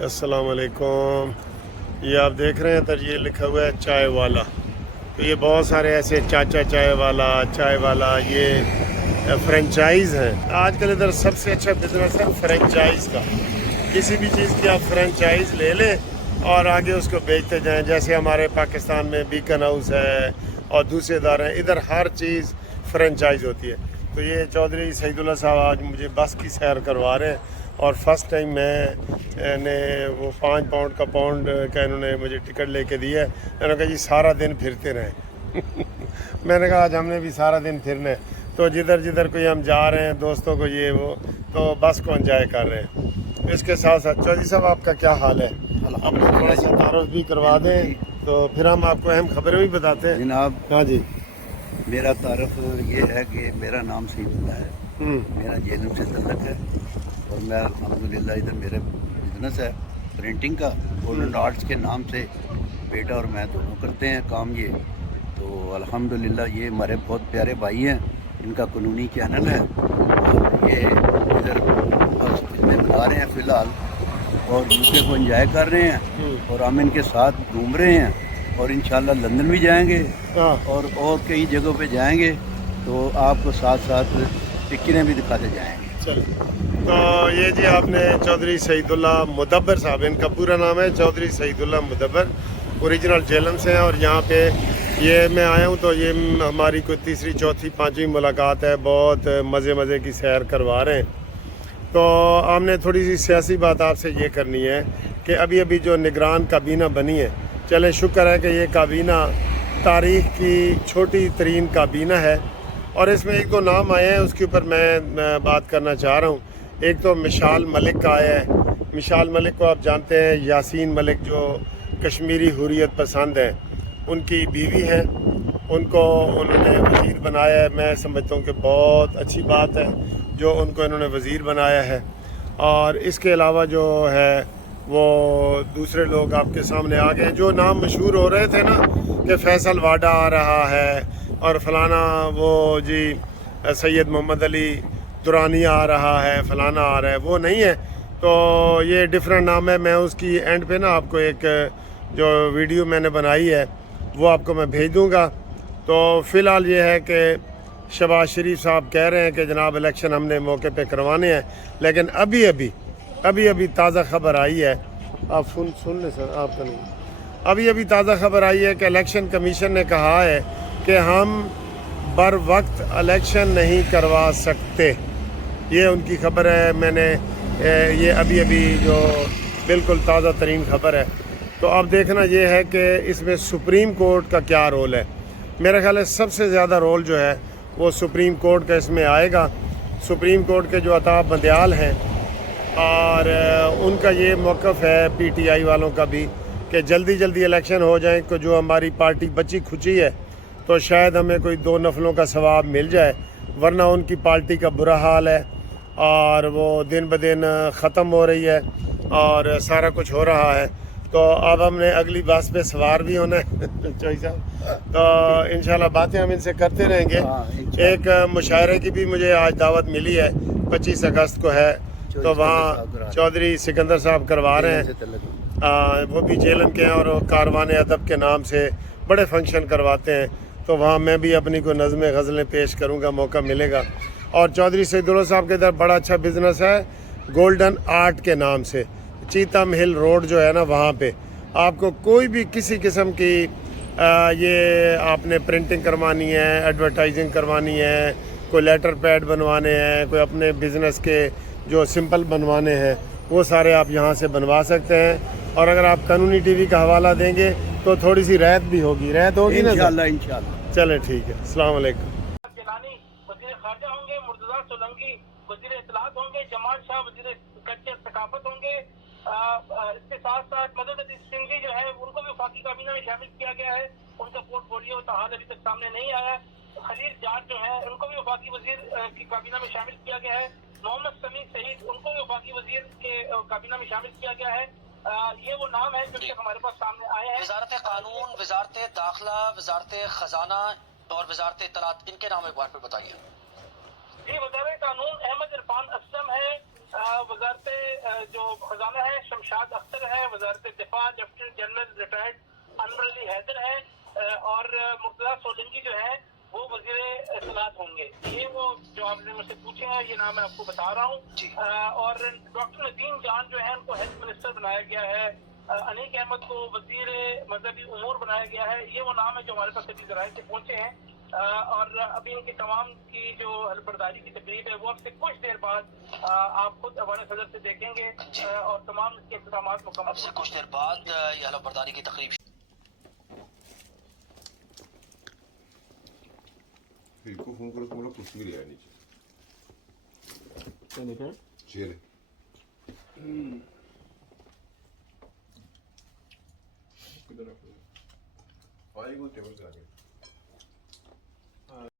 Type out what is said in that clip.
अस्सलाम वालेकुम। ये आप देख रहे हैं तो ये लिखा हुआ है चाय वाला। तो ये बहुत सारे ऐसे चाचा चाय वाला ये फ्रेंचाइज़ हैं। आजकल इधर सबसे अच्छा बिजनेस है फ्रेंचाइज़ का। किसी भी चीज़ की आप फ्रेंचाइज़ ले लें और आगे उसको बेचते जाएं। जैसे हमारे पाकिस्तान में बीकन हाउस है और दूसरे इदारे हैं, इधर हर चीज़ फ्रेंचाइज़ होती है। तो ये चौधरी सईदुल्लाह साहब आज मुझे बस की सैर करवा रहे हैं और फर्स्ट टाइम मैंने वो 5 पाउंड का इन्होंने मुझे टिकट लेके दिया है। इन्होंने कहा जी सारा दिन फिरते रहें। मैंने कहा आज हमने भी सारा दिन फिरना है। तो जिधर जिधर कोई हम जा रहे हैं दोस्तों को ये वो तो बस को एंजॉय कर रहे हैं। इसके साथ साथ चौधरी साहब आपका क्या हाल है? अपना थोड़ा सा तारुफ भी करवा दें तो फिर हम आपको अहम खबरें भी बताते हैं जनाब। हाँ जी। मेरा तारुफ ये है कि मेरा नाम सईदुल्लाह है, मेरा जेलम से तल्लक है और मैं अल्हम्दुलिल्लाह इधर मेरे बिजनेस है प्रिंटिंग का। गोल्डन आर्ट्स के नाम से बेटा और मैं दोनों करते हैं काम ये। तो अल्हम्दुलिल्लाह ये हमारे बहुत प्यारे भाई हैं, इनका कानूनी चैनल है और ये इधर बस फिल्में बना रहे हैं फ़िलहाल और यूके को एंजॉय कर रहे हैं और हम इनके साथ घूम रहे हैं और इंशाल्लाह लंदन भी जाएंगे और कई जगहों पे जाएंगे तो आपको साथ साथ पिक्चरें भी दिखाते जाएंगे। चलिए तो ये जी आपने चौधरी सईदुल्लाह मुदब्बर साहब, इनका पूरा नाम है चौधरी सईदुल्लाह मुदब्बर, ओरिजिनल जेलम से हैं। और यहाँ पे ये मैं आया हूँ तो ये हमारी कोई तीसरी चौथी पांचवी मुलाकात है। बहुत मज़े की सैर करवा रहे हैं। तो हमने थोड़ी सी सियासी बात आपसे ये करनी है कि अभी अभी जो निगरान काबीना बनी है, चले शुक्र है कि ये काबीना तारीख़ की छोटी तरीन काबीना है और इसमें एक दो नाम आए हैं उसके ऊपर मैं बात करना चाह रहा हूँ। एक तो मिशाल मलिक का आया है। मिशाल मलिक को आप जानते हैं, यासीन मलिक जो कश्मीरी हुर्रियत पसंद है उनकी बीवी है, उनको उन्होंने वज़ीर बनाया है। मैं समझता हूँ कि बहुत अच्छी बात है जो उनको इन्होंने वज़ीर बनाया है। और इसके अलावा जो है वो दूसरे लोग आपके सामने आ गए जो नाम मशहूर हो रहे थे ना कि फैसल वाडा आ रहा है और फलाना वो जी सैयद मोहम्मद अली दुरानी आ रहा है, फलाना आ रहा है, वो नहीं है। तो ये डिफरेंट नाम है। मैं उसकी एंड पे ना आपको एक जो वीडियो मैंने बनाई है वो आपको मैं भेज दूँगा। तो फ़िलहाल ये है कि शहबाज शरीफ साहब कह रहे हैं कि जनाब इलेक्शन हमने मौके पे करवाने हैं, लेकिन अभी ताज़ा खबर आई है। आप सुन लें सर, आपका नहीं। अभी ताज़ा खबर आई है कि इलेक्शन कमीशन ने कहा है कि हम बर वक्त इलेक्शन नहीं करवा सकते। ये उनकी खबर है। मैंने ये अभी जो बिल्कुल ताज़ा तरीन खबर है। तो अब देखना ये है कि इसमें सुप्रीम कोर्ट का क्या रोल है। मेरा ख्याल है सबसे ज़्यादा रोल जो है वो सुप्रीम कोर्ट का इसमें आएगा। सुप्रीम कोर्ट के जो अताब बंदयाल हैं और उनका ये मौक़िफ़ है पीटीआई वालों का भी कि जल्दी इलेक्शन हो जाए। कि जो हमारी पार्टी बची खुची है तो शायद हमें कोई 2 नफलों का सवाब मिल जाए, वरना उनकी पार्टी का बुरा हाल है और वो दिन ब दिन ख़त्म हो रही है और सारा कुछ हो रहा है। तो अब हमने अगली बस पे सवार भी होना है चौधरी साहब। तो इंशाल्लाह बातें हम इनसे करते रहेंगे। एक मुशायरे की भी मुझे आज दावत मिली है, 25 अगस्त को है, तो वहाँ चौधरी सिकंदर साहब करवा रहे हैं। वो भी जेलम के हैं और कारवान अदब के नाम से बड़े फंक्शन करवाते हैं। तो वहाँ मैं भी अपनी को नज़में गज़लें पेश करूँगा, मौका मिलेगा। और चौधरी सईदुल्लाह साहब के इधर बड़ा अच्छा बिज़नेस है गोल्डन आर्ट के नाम से। चीतम हिल रोड जो है ना, वहाँ पे आपको कोई भी किसी किस्म की ये आपने प्रिंटिंग करवानी है, एडवर्टाइजिंग करवानी है, कोई लेटर पैड बनवाने हैं, कोई अपने बिज़नेस के जो सिंपल बनवाने हैं, वो सारे आप यहाँ से बनवा सकते हैं। और अगर आप कानूनी टीवी का हवाला देंगे तो थोड़ी सी राहत भी होगी ना? इंशाल्लाह। चले ठीक है। अस्सलाम वालेकुम। वज़ीर ख़ारजा होंगे, मुर्तज़ा सोलंकी वज़ीर इत्तलात होंगे, जमाल शाह वज़ीर कल्चर सकाफत होंगे। इसके साथ साथ मदद अजीज सिंघवी जो है उनको भी वफाकी काबीना में शामिल किया गया है। उनका पोर्टफोलियो ताहाल अभी तक सामने नहीं आया। खलील जाट जो है उनको भी वफाकी वज़ीर की काबीना में शामिल किया गया है। मोहम्मद समी शहीद उनको भी वफाकी वज़ीर के काबीना में शामिल किया गया है। ये वो नाम है जो हमारे पास सामने आए हैं। वजारत कानून, वजारत दाखिला, वजारत खजाना और वजारत इत्तलात, इनके नाम एक बार फिर बताइए। जी, वज़ीर कानून अहमद इरफान असलम है। वजारत जो खजाना है शमशाद अख्तर है, वजारत दिफा lieutenant general retired Anwar Ali Haider है, और मुर्तजा सोलंकी जो है वो वजीर इत्तलात होंगे। ये वो जो आपने मुझसे पूछे हैं, ये नाम मैं आपको बता रहा हूँ। और डॉक्टर नदीम जान जो है उनको हेल्थ मिनिस्टर बनाया गया है, अनीक अहमद को वजीर मजहबी उमूर बनाया गया है। ये वो नाम है जो हमारे पास अभी जराये से पहुंचे हैं, और अभी इनकी तमाम की जो हलफबरदारी की तकरीब है वो अब से कुछ देर बाद आप खुद अवान सदर से देखेंगे, और तमाम इसके इंतजाम मुकम्मल अब से कुछ देर बाद ये हलफ बर्दारी की तकरीब इनको फोन करो तो मेरा कुछ भी लिया नीचे शेर आएगा टेबल से आगे